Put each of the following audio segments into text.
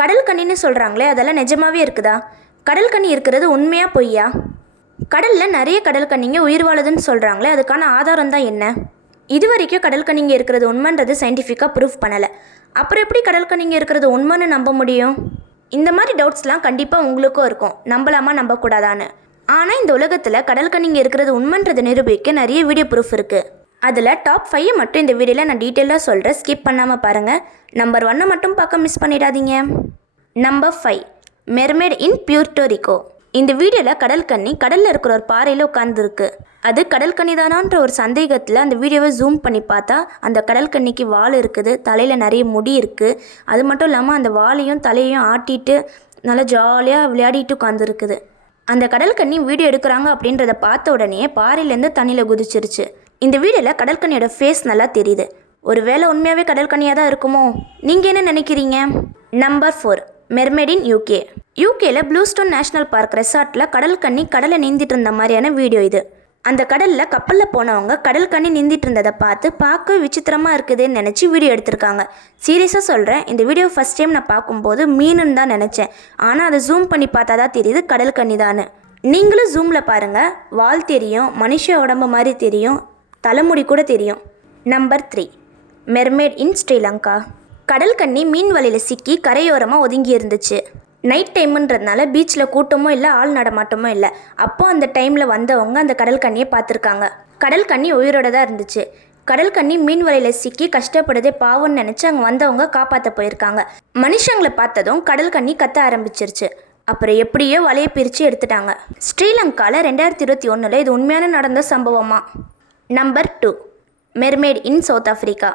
கடல் கண்ணின்னு சொல்கிறாங்களே அதெல்லாம் நிஜமாவே இருக்குதா? கடல் கண்ணி இருக்கிறது உண்மையாக பொய்யா? கடலில் நிறைய கடல் கன்னிங்க உயிர் வாழுதுன்னு சொல்கிறாங்களே அதுக்கான ஆதாரம் தான் என்ன? இது வரைக்கும் கடல் கண்ணிங்க இருக்கிறது உண்மைன்றது சயின்டிஃபிக்காக ப்ரூஃப் பண்ணலை. அப்புறம் எப்படி கடல் கண்ணிங்க இருக்கிறது உண்மைன்னு நம்ப முடியும்? இந்த மாதிரி டவுட்ஸ்லாம் கண்டிப்பாக உங்களுக்கும் இருக்கும். நம்பலாமா நம்பக்கூடாதான்னு. ஆனால் இந்த உலகத்தில் கடல் கண்ணிங்க இருக்கிறது உண்மைன்றதை நிரூபிக்க நிறைய வீடியோ ப்ரூஃப் இருக்குது அதில் டாப் ஃபைவ் மட்டும் இந்த வீடியோவில் நான் டீட்டெயிலாக சொல்கிறேன் ஸ்கிப் பண்ணாமல் பாருங்கள் நம்பர் ஒன்னை மட்டும் பார்க்க மிஸ் பண்ணிடாதீங்க. Number five mermaid in Puerto Rico இந்த வீடியோவில் கடல் கண்ணி கடலில் இருக்கிற ஒரு பாறையில் உட்காந்துருக்கு அது கடல் கன்னி தானான்ற ஒரு சந்தேகத்தில் அந்த வீடியோவை ஜூம் பண்ணி பார்த்தா அந்த கடல் கண்ணிக்கு வால் இருக்குது தலையில் நிறைய முடி இருக்குது அது மட்டும் இல்லாமல் அந்த வாலையும் தலையையும் ஆட்டிட்டு நல்லா ஜாலியாக விளையாடிட்டு உட்காந்துருக்குது அந்த கடல் கண்ணி வீடியோ எடுக்கிறாங்க அப்படின்றத பார்த்த உடனே பாறையிலேருந்து தண்ணியில் குதிச்சிருச்சு. இந்த வீடியோவில் கடல்கன்னியோடய ஃபேஸ் நல்லா தெரியுது. ஒருவேளை உண்மையாகவே கடல்கண்ணியாக தான் இருக்குமோ? நீங்கள் என்ன நினைக்கிறீங்க? Number four mermaid in UK யூகேல ப்ளூ ஸ்டோன் நேஷனல் பார்க் ரெசார்ட்டில் கடல் கடலை நீந்திட்டு இருந்த மாதிரியான வீடியோ இது. அந்த கடலில் கப்பலில் போனவங்க கடல் கண்ணி நீந்திட்டு இருந்ததை பார்த்து பார்க்க விசித்திரமாக இருக்குதுன்னு நினச்சி வீடியோ எடுத்திருக்காங்க. சீரியஸாக சொல்கிறேன் இந்த வீடியோ ஃபஸ்ட் டைம் நான் பார்க்கும்போது மீனுன்னு தான் நினச்சேன். ஆனால் அதை ஜூம் பண்ணி பார்த்தா தான் தெரியுது கடல் கண்ணி தான் நீங்களும் ஜூமில் பாருங்கள் வால் தெரியும் மனுஷ உடம்பு மாதிரி தெரியும். தலைமுடி கூட தெரியும். Number three mermaid in Sri Lanka கடல் கண்ணி மீன் வலையில் சிக்கி கரையோரமாக ஒதுங்கி இருந்துச்சு நைட் டைமுன்றதுனால பீச்சில் கூட்டமும் இல்லை ஆள் நடமாட்டமும் இல்லை. அப்போ அந்த டைமில் வந்தவங்க அந்த கடல் கண்ணியை பார்த்துருக்காங்க. கடல் கண்ணி உயிரோட தான் இருந்துச்சு. கடல் கண்ணி மீன் வலையில் சிக்கி கஷ்டப்படுதே பாவம்னு நினச்சி அங்கே வந்தவங்க காப்பாற்ற போயிருக்காங்க. மனுஷங்களை பார்த்ததும் கடல் கண்ணி கத்த ஆரம்பிச்சிருச்சு. அப்புறம் எப்படியோ வலையை பிரித்து எடுத்துட்டாங்க. ஸ்ரீலங்காவில் ரெண்டாயிரத்தி இருபத்தி ஒன்றில் இது உண்மையான நடந்த சம்பவமா? Number two mermaid in south Africa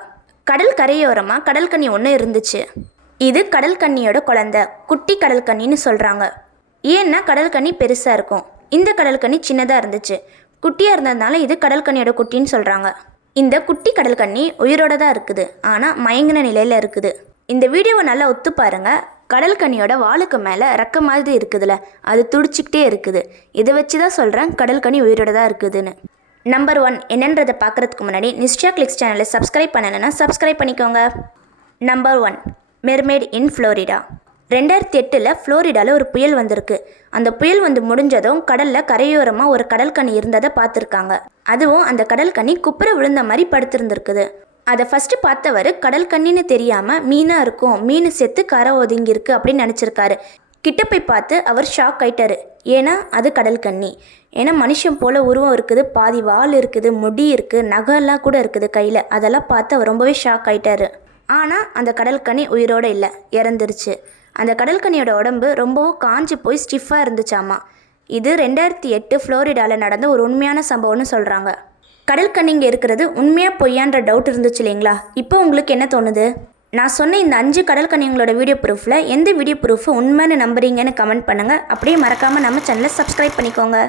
கடல் கரையோரமாக கடல்கன்னி ஒன்று இருந்துச்சு. இது கடல் கன்னியோட குழந்தை. குட்டி கடல்கன்னின்னு சொல்கிறாங்க ஏன்னா கடல்கன்னி பெருசாக இருக்கும். இந்த கடல்கன்னி சின்னதாக இருந்துச்சு. குட்டியாக இருந்ததுனால இது கடல்கன்னியோட குட்டின்னு சொல்கிறாங்க இந்த குட்டி கடல்கன்னி உயிரோட தான் இருக்குது. ஆனால் மயங்கின நிலையில் இருக்குது. இந்த வீடியோவை நல்லா ஒத்து பாருங்க. கடல் கன்னியோட வாளுக்கு மேலே ரக்க மாதிரி இருக்குதுல்ல அது துடிச்சிக்கிட்டே இருக்குது. இதை வச்சு தான் சொல்கிறேன் கடல் உயிரோட தான் இருக்குதுன்னு. நம்பர் ஒன் என்னன்றதை பார்க்குறதுக்கு முன்னாடி நிஷ்யா கிளிக்ஸ் சேனலை சப்ஸ்கிரைப் பண்ணலைன்னா சப்ஸ்கிரைப் பண்ணிக்கோங்க. Number one mermaid in Florida ரெண்டாயிரத்தி எட்டில் ஃப்ளோரிடாவில் ஒரு புயல் வந்திருக்கு. அந்த புயல் வந்து முடிஞ்சதும் கடலில் கரையோரமாக ஒரு கடல் கனி இருந்ததை பார்த்துருக்காங்க. அதுவும் அந்த கடல் கனி குப்புற விழுந்த மாதிரி படுத்திருந்துருக்குது. அதை ஃபஸ்ட்டு பார்த்தவர் கடல் கண்ணின்னு தெரியாமல் மீனாக இருக்கும் மீன் செத்து கரை ஒதுங்கியிருக்கு அப்படின்னு நினச்சிருக்காரு. கிட்ட போய் பார்த்து அவர் ஷாக் ஆயிட்டாரு. ஏன்னா அது கடல் கண்ணி. ஏன்னா மனுஷன் போல உருவம் இருக்குது பாதி வால் இருக்குது முடி இருக்குது நகைலாம் கூட இருக்குது கையில். அதெல்லாம் பார்த்து அவர் ரொம்பவே ஷாக் ஆயிட்டாரு. ஆனால் அந்த கடல் கண்ணி உயிரோடு இல்லை இறந்துருச்சு. அந்த கடல் கண்ணியோட உடம்பு ரொம்பவும் காஞ்சி போய் ஸ்டிஃபாக இருந்துச்சாமா. இது ரெண்டாயிரத்தி எட்டு ஃப்ளோரிடாவில் நடந்த ஒரு உண்மையான சம்பவம்னு சொல்கிறாங்க கடல் கன்னிங்க இருக்கிறது உண்மையாக பொய்யான்ற டவுட் இருந்துச்சு இல்லைங்களா? இப்போ உங்களுக்கு என்ன தோணுது? நான் சொன்ன இந்த அஞ்சு கடல்கன்னியங்களோட வீடியோ ப்ரூஃபில் எந்த வீடியோ ப்ரூஃபை உண்மைன்னு நம்புறீங்கன்னு கமெண்ட் பண்ணுங்கள் அப்படியே மறக்காமல் நம்ம சேனலை சப்ஸ்கிரைப் பண்ணிக்கோங்க.